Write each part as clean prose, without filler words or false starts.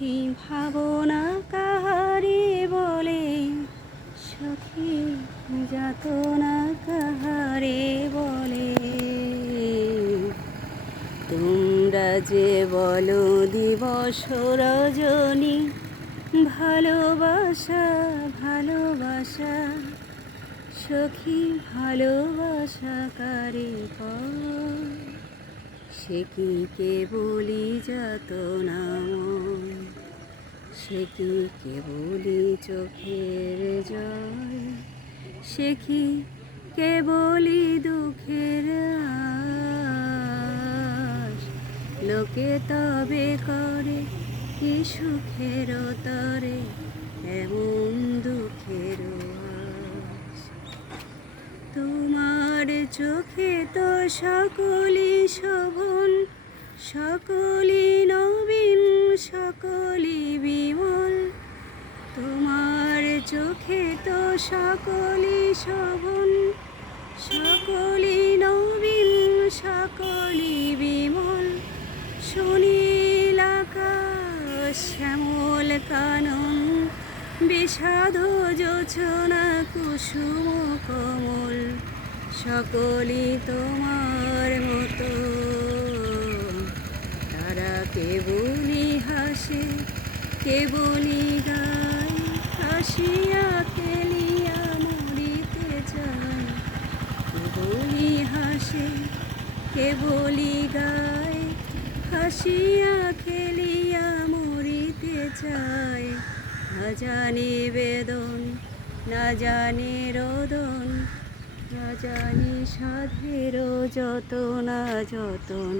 সখী ভাবনা কাহারে বলে, সখী যাতনা কাহারে বলে। তোমরা যে বলো দিবস রজনী, ভালোবাসা ভালোবাসা, সখী ভালোবাসা কারে কয়? সে কি কেবলি যাতনা ময়, সে কি কেবলি চোখের জয়, সে কি কেবলি দুঃখের আশ। লোকে তবে করে কি সুখের তরে এমন দুঃখের আশ। তোমার চোখে তো সকলি শোভন, সকলি নবীন, সকলি বিমল। তোমার চোখে তো সকলি শোভন, সকলি নবীন, সকলি বিমল। সুনীল আকাশ, শ্যামল কানন, বিষাদ জোছনা, কুসুম কমল। সকলি তোমার মতো, তারা কেবলি হাসে কেবলি গায়, হাসিয়া খেলিয়া মরিতে চায়। কেবলি হাসে কেবলি গায়, হাসিয়া খেলিয়া মরিতে চায়। না জানে বেদন, না জানে রোদন, না জানি সাধেরও যতনা যতন।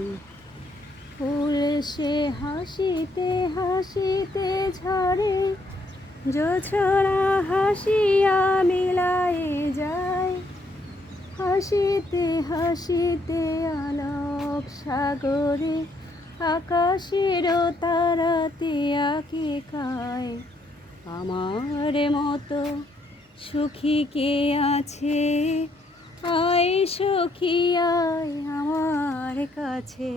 ফুল সে হাসিতে হাসিতে ঝরে, জোছনা হাসিয়া মিলায়ে যায়। হাসিতে হাসিতে আলোক সাগরে, আকাশের তারাতে আঁকে কায়। আমার মতো সুখী কে আছে, আয় সখী আয় আমার কাছে।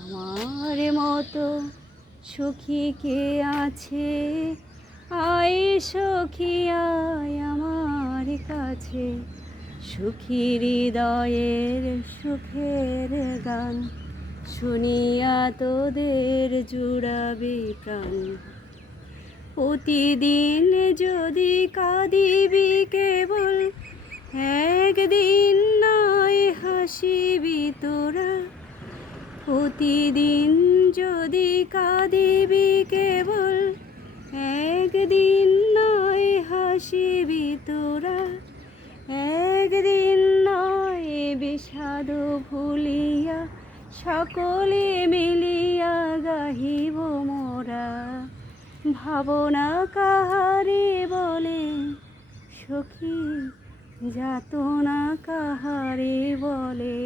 আমার মতো সুখী কে আছে, আয় সখী আয় আমার কাছে। সুখী হৃদয়ের সুখের গান, শুনিয়া তোদের জুড়াবে প্রাণ। প্রতিদিন যদি কাঁদিবি কেবল, একদিন নয় হাসিবি তোরা। প্রতিদিন যদি কাঁদিবি কেবল, একদিন নয় হাসিবি তোরা। একদিন নয় বিষাদ ভুলিয়া, সকলে মিলিয়া গাহিব মোরা। ভাবনা কাহারে বলে, সখী যাতনা কাহারে বলে।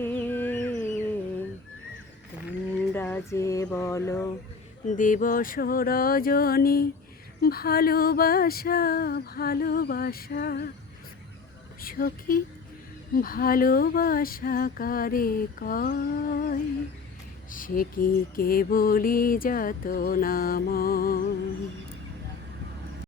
তোমরা যে বলো দিবস রজনী, ভালোবাসা ভালোবাসা, সখী ভালোবাসা কারে কয়? সে কি কেবলি যাতনা ময়।